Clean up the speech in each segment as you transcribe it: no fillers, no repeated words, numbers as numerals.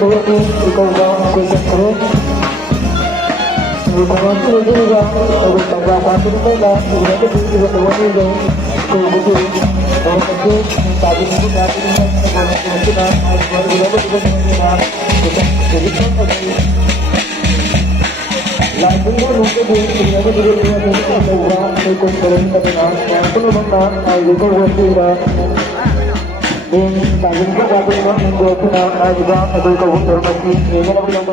berarti ikaw ba ang siyempre? Hubungan ko juga, kalau tangga satu mereka, sebenarnya juga teman juga, kalau betul, kalau kerja, tadi itu tadi ini, kalau kita, baru juga juga kita, jadi kan lagi, lagi itu mungkin sebenarnya juga kita coba ikut keren karena, aku memang juga juga dan tadi itu tadi ini juga juga aku coba masih, ini aku yang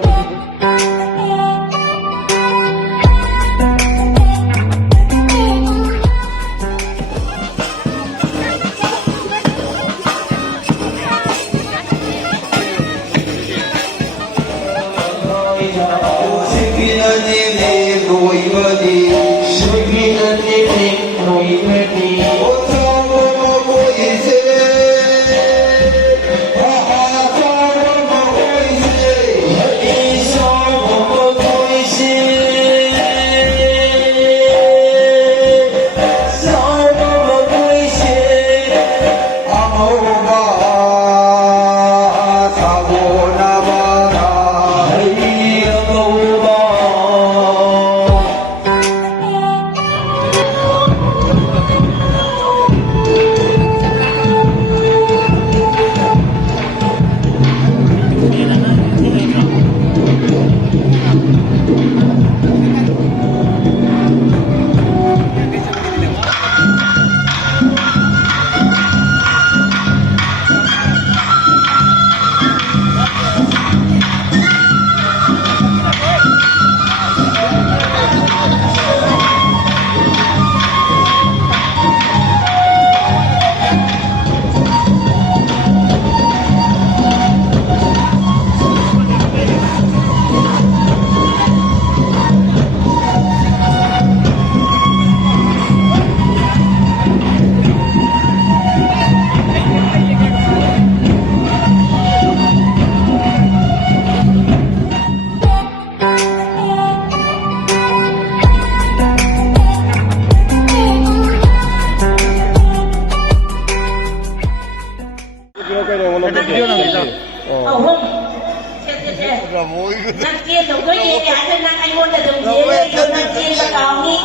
Nang kia đồng có gì cả nên năng anh muốn là đồng gì với đồng năng kia là còn đi.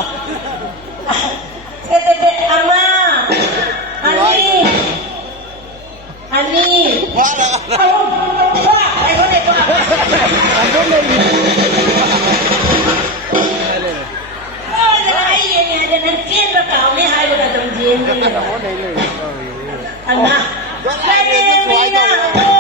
Thế ama, Ani, Ani. Không, anh có này qua. Ai vậy nè, để năng kia là còn đi hai là đồng gì đi. Ama, đây đi mình nào thôi.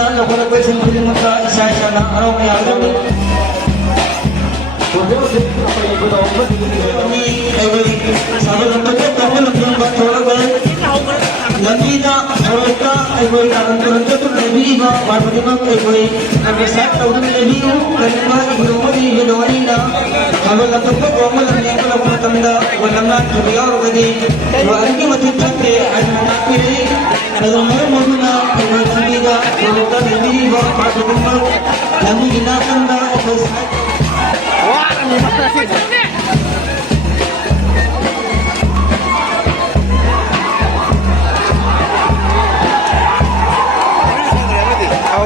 na nakuha pa sa mga isa-isa na araw kaya kami. Kami ay sabi ng bagat ako ng baturagan. Lamina Arota ay boy karanturan to Nabiba Parvatimak ay boy nagreset taon ng Nabiyo kanina ignumari ganoanina kalau latang ko walang yang kalau matanda walang na tubiyaw gani walang ki matitake ay manapili nalumar mo na ay boy Nabiba Arota Nabiba Parvatimak lamina kanda ay boy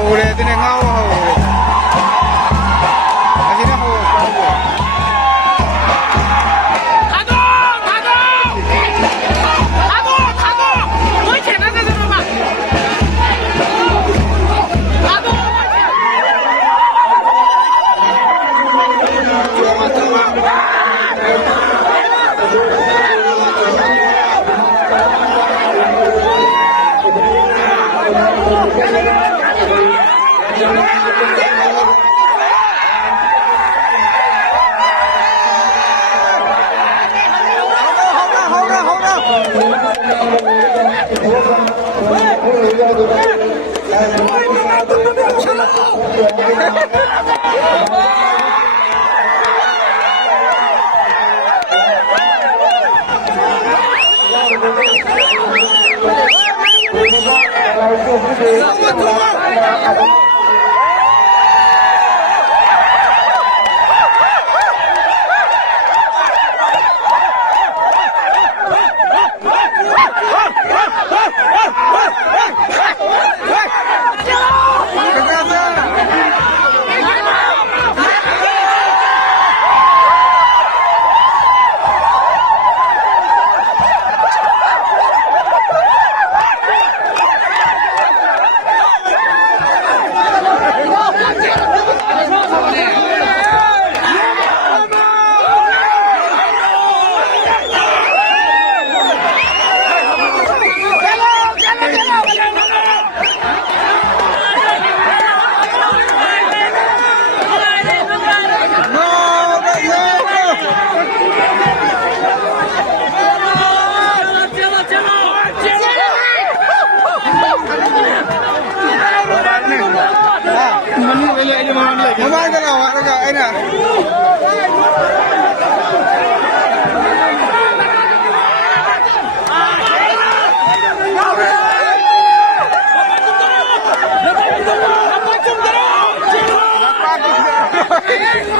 Udah tineng ngau akhirnya ngau Kumain ka na, wala ka, ayun na.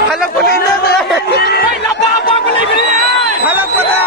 Halap ko na yun na. Halap ko na.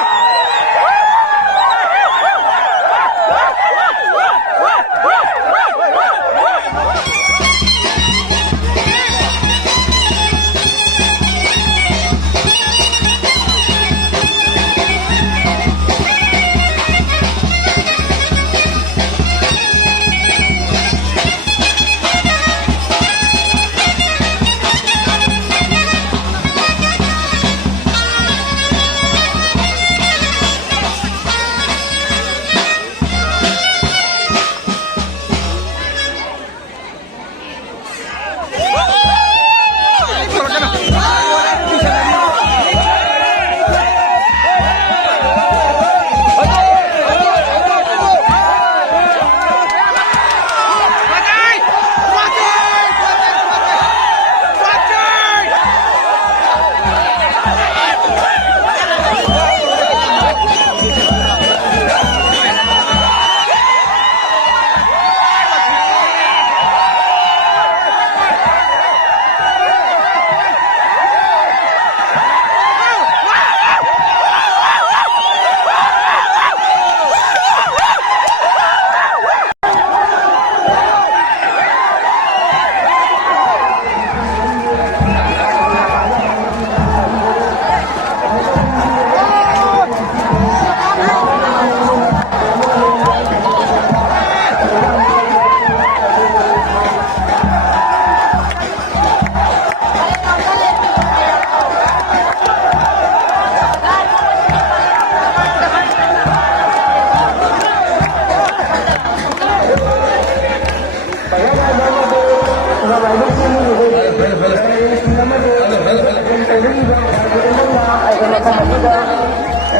asida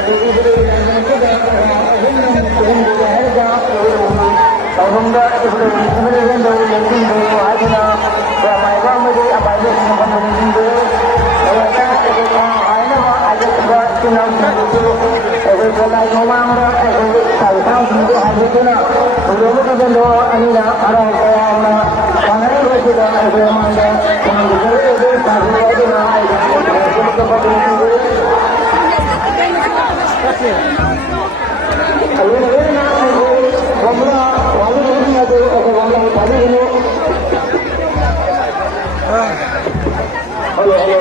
ibigay nasida hindi harga tahunga ibigay hindi hindi adina ramai ramai abadi naman hindi kaya ayna ajak ba tinang dito wala ngomong tahu hindi hadito na ulo ko bendo anila ara kaya na pangalan ko sila ay manda kung gusto ko sabi ko na ay ko pa din ayun na wala wala na do ako wala tadi ini halo halo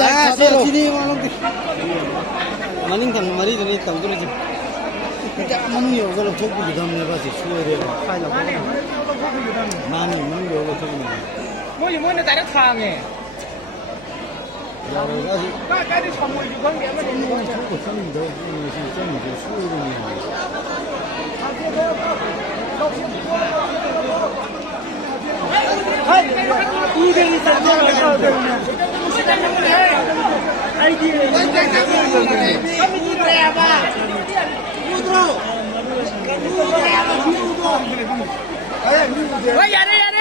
아, 지니 말은 마닝당 말이더니 땅들어지. 그때 많이 오고로 조금 부담해 봐서 수요일에 파이나 많이 오고 조금. 뭐는 다른 상에. 야, 가지. 까지 참고 이거 관계만 되는 거. 조금 썼는데 이게 좀 이제 수요일에. 이대리 산다고 아이디어 와 야래 야래